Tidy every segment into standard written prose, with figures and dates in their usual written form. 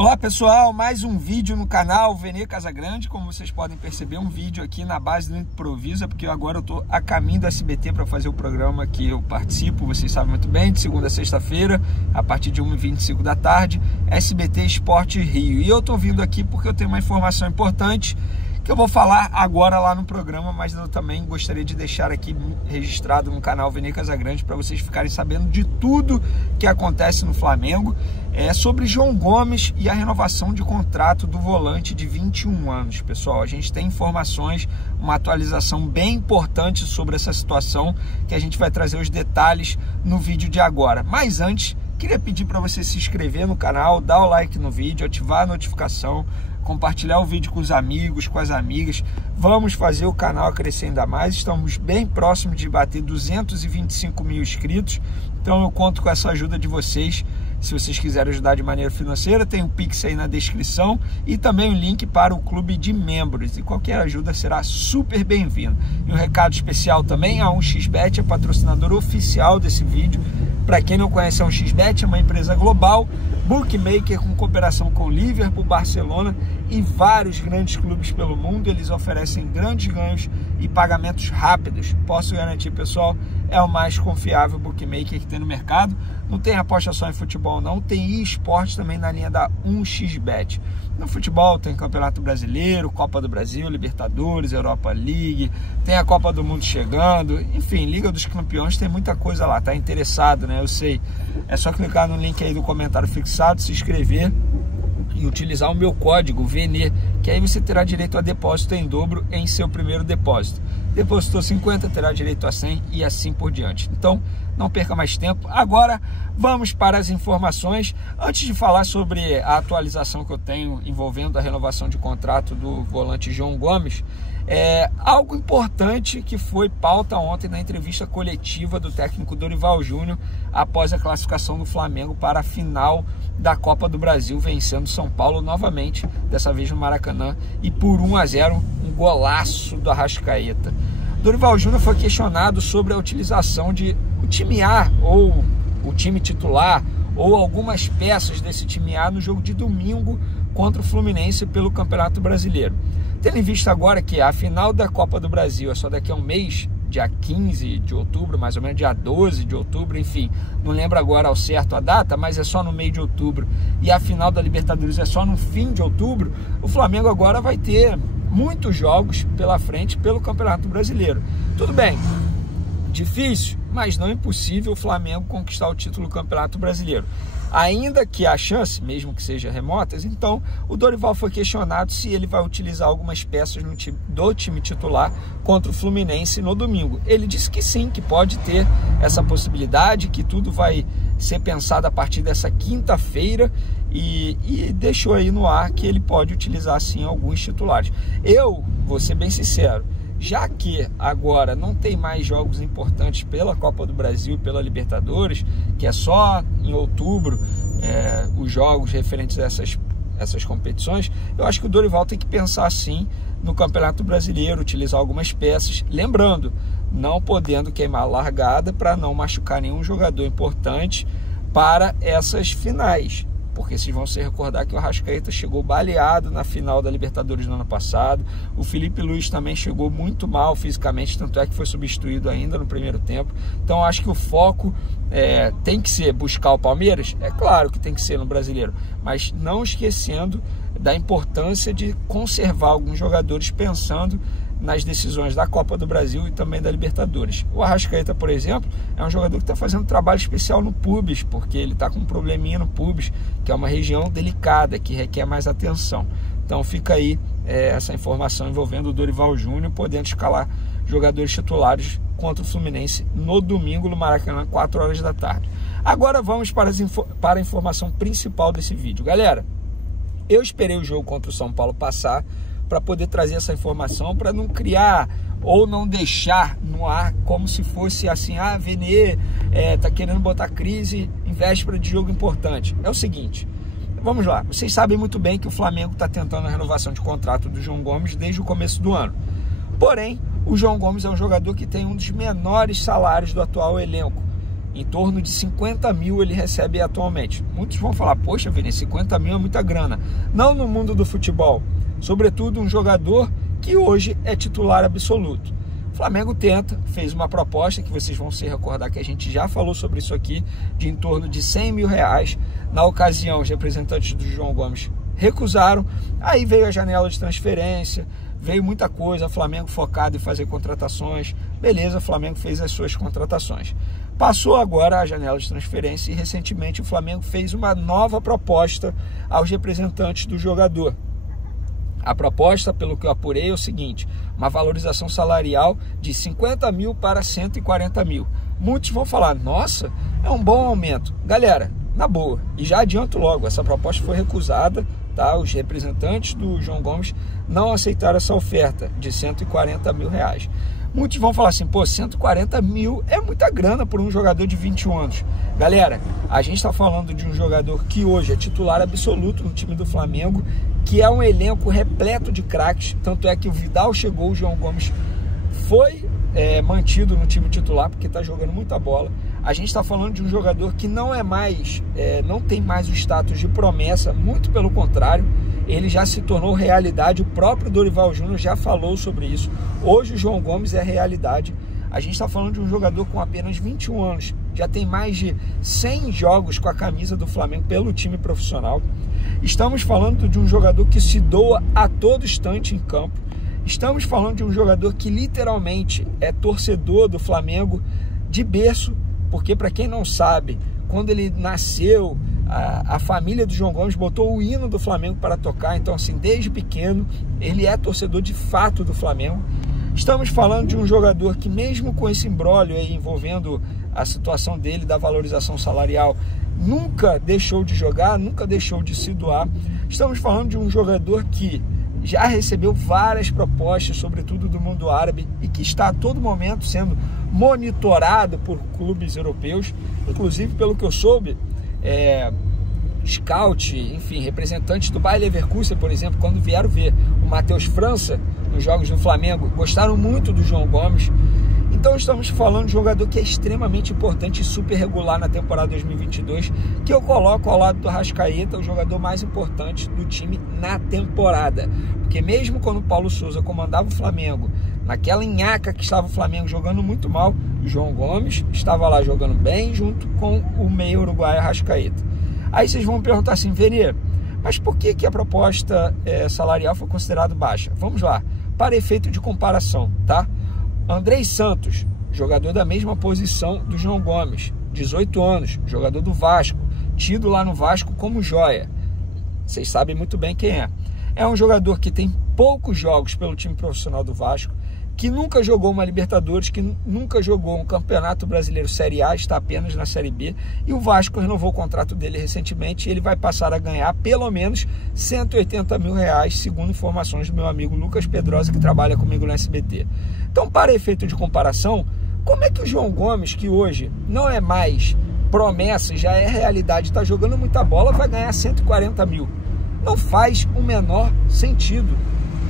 Olá pessoal, mais um vídeo no canal Vene Casagrande. Como vocês podem perceber, um vídeo aqui na base do improviso, porque agora eu estou a caminho do SBT para fazer o programa que eu participo, vocês sabem muito bem, de segunda a sexta-feira, a partir de 1h25 da tarde, SBT Esporte Rio. E eu estou vindo aqui porque eu tenho uma informação importante que eu vou falar agora lá no programa, mas eu também gostaria de deixar aqui registrado no canal Vene Casagrande para vocês ficarem sabendo de tudo que acontece no Flamengo. É sobre João Gomes e a renovação de contrato do volante de 21 anos, pessoal. A gente tem informações, uma atualização bem importante sobre essa situação, que a gente vai trazer os detalhes no vídeo de agora. Mas antes, queria pedir para você se inscrever no canal, dar o like no vídeo, ativar a notificação, compartilhar o vídeo com os amigos, com as amigas. Vamos fazer o canal crescer ainda mais. Estamos bem próximos de bater 225 mil inscritos, então eu conto com essa ajuda de vocês. Se vocês quiserem ajudar de maneira financeira, tem o Pix aí na descrição e também o link para o clube de membros, e qualquer ajuda será super bem-vinda. E um recado especial também, a 1xBet é patrocinador oficial desse vídeo. Para quem não conhece, a 1xBet é uma empresa global, bookmaker com cooperação com Liverpool, Barcelona e vários grandes clubes pelo mundo. Eles oferecem grandes ganhos e pagamentos rápidos. Posso garantir, pessoal, é o mais confiável bookmaker que tem no mercado. Não tem aposta só em futebol, não. Tem esporte também na linha da 1xBet. No futebol tem Campeonato Brasileiro, Copa do Brasil, Libertadores, Europa League, tem a Copa do Mundo chegando, enfim, Liga dos Campeões, tem muita coisa lá. Tá interessado, né? Eu sei. É só clicar no link aí do comentário fixado, se inscrever e utilizar o meu código VENE, que aí você terá direito a depósito em dobro em seu primeiro depósito. Depositou 50, terá direito a 100 e assim por diante. Então, não perca mais tempo. Agora, vamos para as informações. Antes de falar sobre a atualização que eu tenho envolvendo a renovação de contrato do volante João Gomes, algo importante que foi pauta ontem na entrevista coletiva do técnico Dorival Júnior após a classificação do Flamengo para a final da Copa do Brasil, vencendo São Paulo novamente, dessa vez no Maracanã, e por 1-0, um golaço do Arrascaeta. Dorival Júnior foi questionado sobre a utilização de o time A ou o time titular ou algumas peças desse time A no jogo de domingo contra o Fluminense pelo Campeonato Brasileiro. Tendo em vista agora que a final da Copa do Brasil é só daqui a um mês, dia 15 de outubro, mais ou menos dia 12 de outubro, enfim, não lembro agora ao certo a data, mas é só no meio de outubro, e a final da Libertadores é só no fim de outubro, o Flamengo agora vai ter muitos jogos pela frente pelo Campeonato Brasileiro. Tudo bem, difícil, mas não impossível o Flamengo conquistar o título do Campeonato Brasileiro. Ainda que há chance, mesmo que seja remotas, então o Dorival foi questionado se ele vai utilizar algumas peças do time titular contra o Fluminense no domingo. Ele disse que sim, que pode ter essa possibilidade, que tudo vai ser pensado a partir dessa quinta-feira, e deixou aí no ar que ele pode utilizar sim alguns titulares. Eu vou ser bem sincero, já que agora não tem mais jogos importantes pela Copa do Brasil e pela Libertadores, que é só em outubro os jogos referentes a essas competições, eu acho que o Dorival tem que pensar sim no Campeonato Brasileiro, utilizar algumas peças, lembrando, não podendo queimar a largada para não machucar nenhum jogador importante para essas finais. Porque vocês vão se recordar que o Arrascaeta chegou baleado na final da Libertadores no ano passado. O Felipe Luiz também chegou muito mal fisicamente, tanto é que foi substituído ainda no primeiro tempo. Então acho que o foco tem que ser buscar o Palmeiras. É claro que tem que ser no Brasileiro, mas não esquecendo da importância de conservar alguns jogadores pensando nas decisões da Copa do Brasil e também da Libertadores. O Arrascaeta, por exemplo, é um jogador que está fazendo um trabalho especial no pubis, porque ele está com um probleminha no pubis, que é uma região delicada, que requer mais atenção. Então fica aí essa informação envolvendo o Dorival Júnior, podendo escalar jogadores titulares contra o Fluminense no domingo no Maracanã, 4 horas da tarde. Agora vamos para a informação principal desse vídeo. Galera, eu esperei o jogo contra o São Paulo passar para poder trazer essa informação, para não criar ou não deixar no ar como se fosse assim, Vene tá querendo botar crise em véspera de jogo importante. É o seguinte, vamos lá, vocês sabem muito bem que o Flamengo está tentando a renovação de contrato do João Gomes desde o começo do ano. Porém, o João Gomes é um jogador que tem um dos menores salários do atual elenco. Em torno de 50 mil ele recebe atualmente. Muitos vão falar, poxa, Vini, 50 mil é muita grana. Não no mundo do futebol. Sobretudo um jogador que hoje é titular absoluto. O Flamengo fez uma proposta que vocês vão se recordar que a gente já falou sobre isso aqui, de em torno de 100 mil reais. Na ocasião, os representantes do João Gomes recusaram. Aí veio a janela de transferência, veio muita coisa, o Flamengo focado em fazer contratações. Beleza, o Flamengo fez as suas contratações. Passou agora a janela de transferência e recentemente o Flamengo fez uma nova proposta aos representantes do jogador. A proposta, pelo que eu apurei, é o seguinte: uma valorização salarial de 50 mil para 140 mil. Muitos vão falar, nossa, é um bom aumento. Galera, na boa, e já adianto logo, essa proposta foi recusada, tá? Os representantes do João Gomes não aceitaram essa oferta de 140 mil reais. Muitos vão falar assim, pô, 140 mil é muita grana por um jogador de 21 anos. Galera, a gente está falando de um jogador que hoje é titular absoluto no time do Flamengo, que é um elenco repleto de craques, tanto é que o Vidal chegou, o João Gomes foi mantido no time titular, porque está jogando muita bola. A gente está falando de um jogador que não é mais, não tem mais o status de promessa, muito pelo contrário, ele já se tornou realidade. O próprio Dorival Júnior já falou sobre isso. Hoje o João Gomes é realidade. A gente está falando de um jogador com apenas 21 anos, já tem mais de 100 jogos com a camisa do Flamengo pelo time profissional. Estamos falando de um jogador que se doa a todo instante em campo. Estamos falando de um jogador que literalmente é torcedor do Flamengo de berço, porque para quem não sabe, quando ele nasceu, a família do João Gomes botou o hino do Flamengo para tocar. Então assim, desde pequeno ele é torcedor de fato do Flamengo. Estamos falando de um jogador que, mesmo com esse imbróglio aí envolvendo a situação dele, da valorização salarial, nunca deixou de jogar, nunca deixou de se doar. Estamos falando de um jogador que já recebeu várias propostas, sobretudo do mundo árabe, e que está a todo momento sendo monitorado por clubes europeus. Inclusive, pelo que eu soube, scout, enfim, representantes do Bayer Leverkusen, por exemplo, quando vieram ver o Matheus França nos jogos do Flamengo, gostaram muito do João Gomes. Então estamos falando de um jogador que é extremamente importante e super regular na temporada 2022, que eu coloco ao lado do Arrascaeta, o jogador mais importante do time na temporada. Porque mesmo quando o Paulo Souza comandava o Flamengo, naquela nhaca que estava o Flamengo jogando muito mal, o João Gomes estava lá jogando bem junto com o meio uruguaio Arrascaeta. Aí vocês vão me perguntar assim, Vene, mas por que a proposta salarial foi considerada baixa? Vamos lá, para efeito de comparação, tá? Andrei Santos, jogador da mesma posição do João Gomes, 18 anos, jogador do Vasco, tido lá no Vasco como joia. Vocês sabem muito bem quem é. É um jogador que tem poucos jogos pelo time profissional do Vasco, que nunca jogou uma Libertadores, que nunca jogou um Campeonato Brasileiro Série A, está apenas na Série B, e o Vasco renovou o contrato dele recentemente, e ele vai passar a ganhar pelo menos 180 mil reais, segundo informações do meu amigo Lucas Pedrosa, que trabalha comigo no SBT. Então, para efeito de comparação, como é que o João Gomes, que hoje não é mais promessa, já é realidade, está jogando muita bola, vai ganhar 140 mil? Não faz o menor sentido.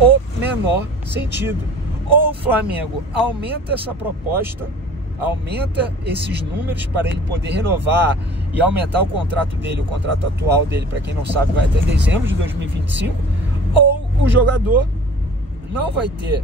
O menor sentido. Ou o Flamengo aumenta essa proposta, aumenta esses números para ele poder renovar e aumentar o contrato dele, o contrato atual dele, para quem não sabe, vai até dezembro de 2025, ou o jogador não vai ter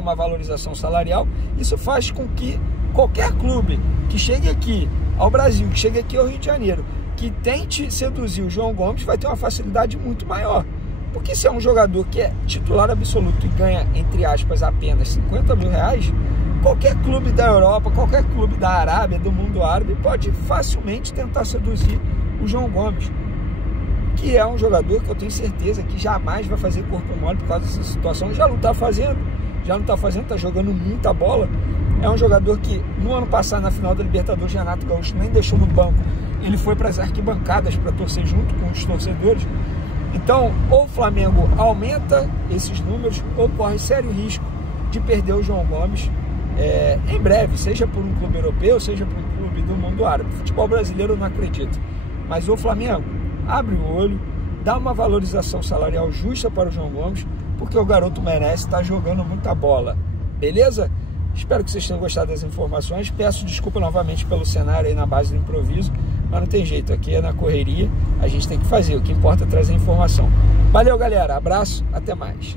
uma valorização salarial. Isso faz com que qualquer clube que chegue aqui ao Brasil, que chegue aqui ao Rio de Janeiro, que tente seduzir o João Gomes, vai ter uma facilidade muito maior. Porque se é um jogador que é titular absoluto e ganha, entre aspas, apenas 50 mil reais, qualquer clube da Europa, qualquer clube da Arábia, do mundo árabe, pode facilmente tentar seduzir o João Gomes, que é um jogador que eu tenho certeza que jamais vai fazer corpo mole por causa dessa situação. Já não está fazendo, está jogando muita bola. É um jogador que, no ano passado, na final da Libertadores, Renato Gaúcho nem deixou no banco. Ele foi para as arquibancadas para torcer junto com os torcedores. Então, ou o Flamengo aumenta esses números, ou corre sério risco de perder o João Gomes em breve, seja por um clube europeu, seja por um clube do mundo árabe. Futebol brasileiro eu não acredito. Mas o Flamengo, abre o olho, dá uma valorização salarial justa para o João Gomes, porque o garoto merece, está jogando muita bola. Beleza? Espero que vocês tenham gostado das informações. Peço desculpa novamente pelo cenário aí na base do improviso, mas não tem jeito, aqui é na correria, a gente tem que fazer, o que importa é trazer informação. Valeu, galera, abraço, até mais.